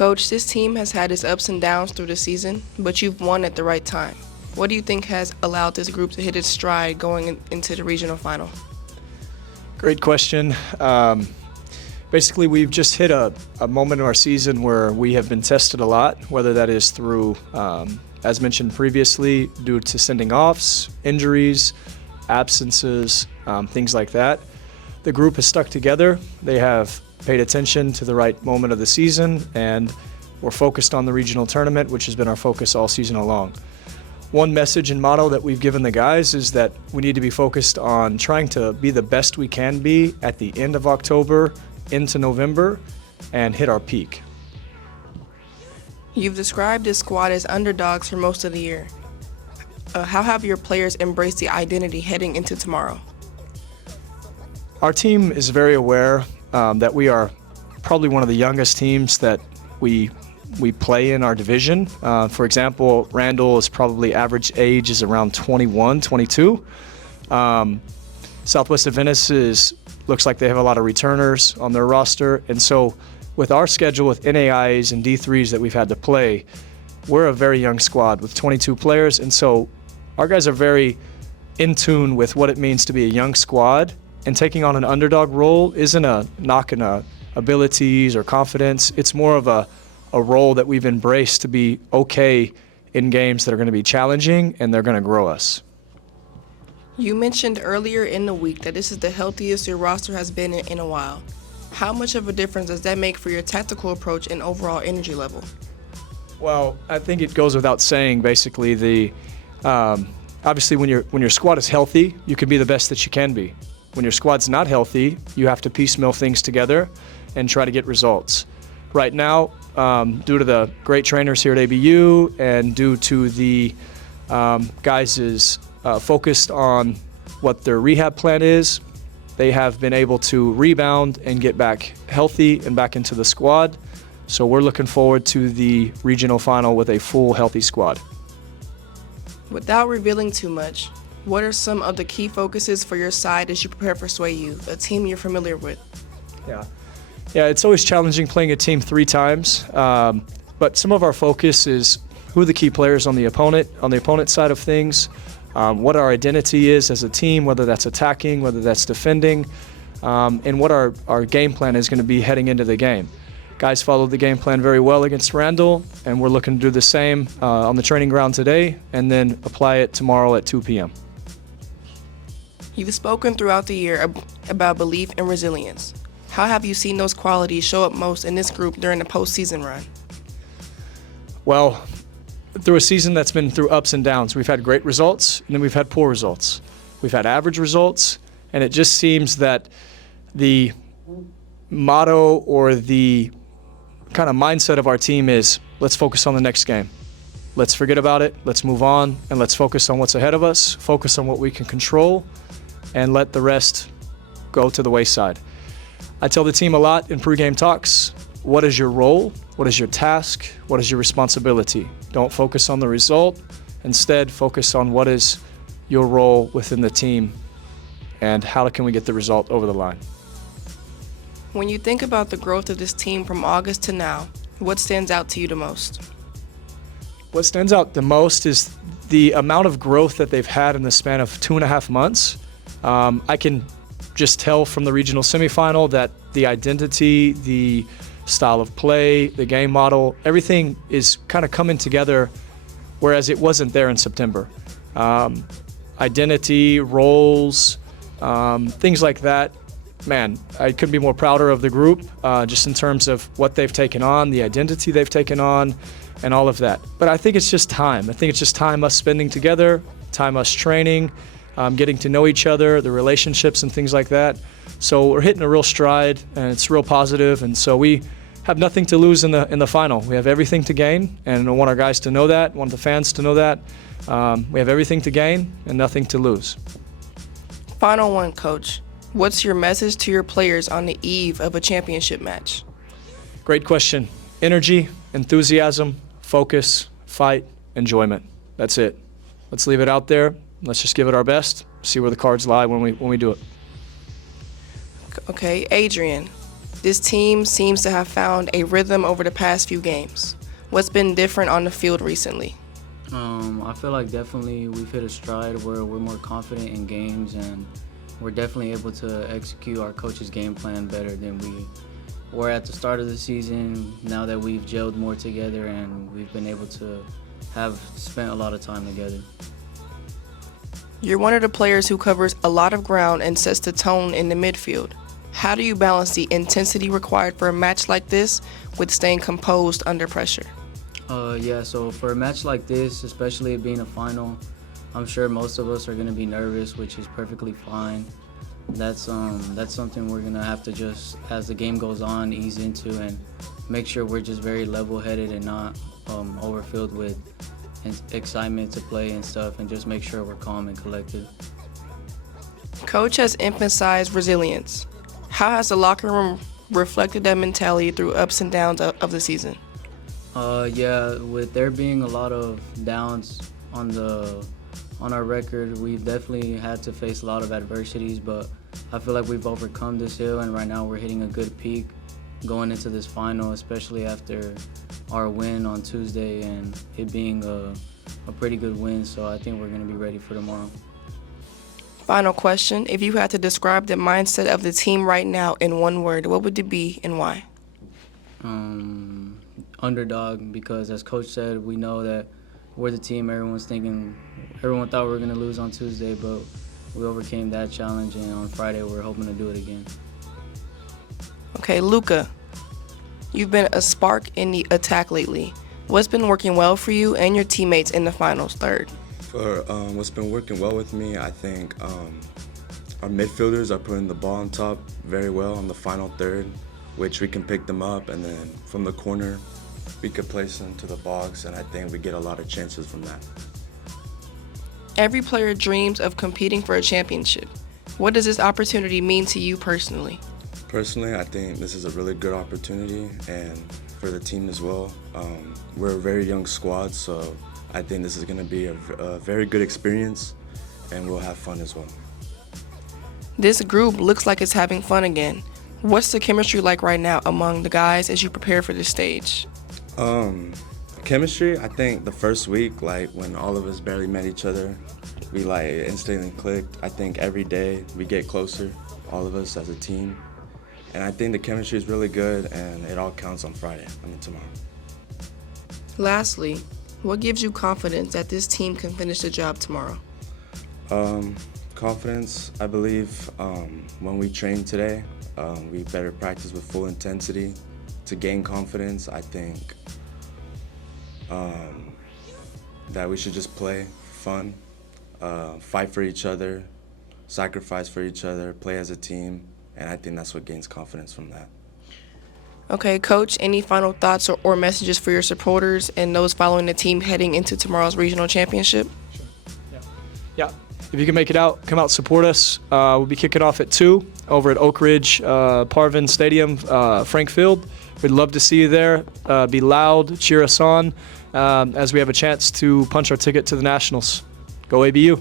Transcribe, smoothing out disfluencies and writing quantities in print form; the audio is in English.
Coach, this team has had its ups and downs through the season, but you've won at the right time. What do you think has allowed this group to hit its stride going into the regional final? Great question. Basically, we've just hit a moment in our season where we have been tested a lot, whether that is through, as mentioned previously, due to sending offs, injuries, absences, things like that. The group has stuck together. They have paid attention to the right moment of the season, and we're focused on the regional tournament, which has been our focus all season long. One message and motto that we've given the guys is that we need to be focused on trying to be the best we can be at the end of October into November and hit our peak. You've described this squad as underdogs for most of the year. How have your players embraced the identity heading into tomorrow? Our team is very aware that we are probably one of the youngest teams that we play in our division. For example, Randall is probably average age is around 21, 22. Southwest Adventist looks like they have a lot of returners on their roster. And so with our schedule with NAIs and D3s that we've had to play, we're a very young squad with 22 players. And so our guys are very in tune with what it means to be a young squad. And taking on an underdog role isn't a knock on abilities or confidence. It's more of a role that we've embraced to be okay in games that are going to be challenging and they're going to grow us. You mentioned earlier in the week that this is the healthiest your roster has been in a while. How much of a difference does that make for your tactical approach and overall energy level? Well, I think it goes without saying. Basically, obviously when your squad is healthy, you can be the best that you can be. When your squad's not healthy, you have to piecemeal things together and try to get results. Right now, due to the great trainers here at ABU and due to the guys' focused on what their rehab plan is, they have been able to rebound and get back healthy and back into the squad. So we're looking forward to the regional final with a full healthy squad. Without revealing too much, what are some of the key focuses for your side as you prepare for SWAU, a team you're familiar with? Yeah, it's always challenging playing a team 3 times, but some of our focus is who are the key players on the opponent side of things, what our identity is as a team, whether that's attacking, whether that's defending, and what our game plan is going to be heading into the game. Guys followed the game plan very well against Randall, and we're looking to do the same on the training ground today and then apply it tomorrow at 2 p.m. You've spoken throughout the year about belief and resilience. How have you seen those qualities show up most in this group during the postseason run? Well, through a season that's been through ups and downs, we've had great results and then we've had poor results. We've had average results, and it just seems that the motto or the kind of mindset of our team is, let's focus on the next game. Let's forget about it, let's move on, and let's focus on what's ahead of us, focus on what we can control, and let the rest go to the wayside. I tell the team a lot in pregame talks, what is your role? What is your task? What is your responsibility? Don't focus on the result. Instead, focus on what is your role within the team and how can we get the result over the line. When you think about the growth of this team from August to now, what stands out to you the most? What stands out the most is the amount of growth that they've had in the span of 2.5 months. I can just tell from the regional semifinal that the identity, the style of play, the game model, everything is kind of coming together, whereas it wasn't there in September. Identity, roles, things like that. Man, I couldn't be more prouder of the group, just in terms of what they've taken on, the identity they've taken on, and all of that. But I think it's just time. I think it's just time us spending together, time us training, getting to know each other, the relationships and things like that. So we're hitting a real stride, and it's real positive, and so we have nothing to lose in the final. We have everything to gain, and I want our guys to know that, want the fans to know that. We have everything to gain and nothing to lose. Final one, Coach. What's your message to your players on the eve of a championship match? Great question. Energy, enthusiasm, focus, fight, enjoyment. That's it. Let's leave it out there. Let's just give it our best, see where the cards lie when we do it. Okay, Adrian, This team seems to have found a rhythm over the past few games. What's been different on the field recently? I feel like definitely we've hit a stride where we're more confident in games, and we're definitely able to execute our coach's game plan better than we were at the start of the season. Now that we've gelled more together and we've been able to have spent a lot of time together. You're one of the players who covers a lot of ground and sets the tone in the midfield. How do you balance the intensity required for a match like this with staying composed under pressure? So for a match like this, especially it being a final, I'm sure most of us are going to be nervous, which is perfectly fine. That's something we're going to have to just, as the game goes on, ease into and make sure we're just very level-headed and not overfilled with excitement to play and stuff, and just make sure we're calm and collected. Coach has emphasized resilience. How has the locker room reflected that mentality through ups and downs of the season? With there being a lot of downs on our record, we've definitely had to face a lot of adversities, but I feel like we've overcome this hill, and right now we're hitting a good peak going into this final, especially after our win on Tuesday and it being a pretty good win. So I think we're going to be ready for tomorrow. Final question. If you had to describe the mindset of the team right now in one word, what would it be and why? Underdog, because as Coach said, we know that we're the team everyone thought we were going to lose on Tuesday, but we overcame that challenge, and on Friday we're hoping to do it again. Okay, Luka, you've been a spark in the attack lately. What's been working well for you and your teammates in the finals third? For what's been working well with me, I think our midfielders are putting the ball on top very well on the final third, which we can pick them up, and then from the corner, we could place them to the box, and I think we get a lot of chances from that. Every player dreams of competing for a championship. What does this opportunity mean to you personally? Personally, I think this is a really good opportunity, and for the team as well. We're a very young squad, so I think this is going to be a very good experience, and we'll have fun as well. This group looks like it's having fun again. What's the chemistry like right now among the guys as you prepare for this stage? Chemistry, I think the first week, like when all of us barely met each other, we like instantly clicked. I think every day we get closer, all of us as a team. And I think the chemistry is really good, and it all counts on tomorrow. Lastly, what gives you confidence that this team can finish the job tomorrow? Confidence, I believe when we train today, we better practice with full intensity to gain confidence. I think that we should just play for fun, fight for each other, sacrifice for each other, play as a team, and I think that's what gains confidence from that. Okay, Coach, any final thoughts or messages for your supporters and those following the team heading into tomorrow's regional championship? Yeah. If you can make it out, come out, support us. We'll be kicking off at 2 over at Oak Ridge Parvin Stadium, Frank Field. We'd love to see you there. Be loud, cheer us on as we have a chance to punch our ticket to the Nationals. Go ABU.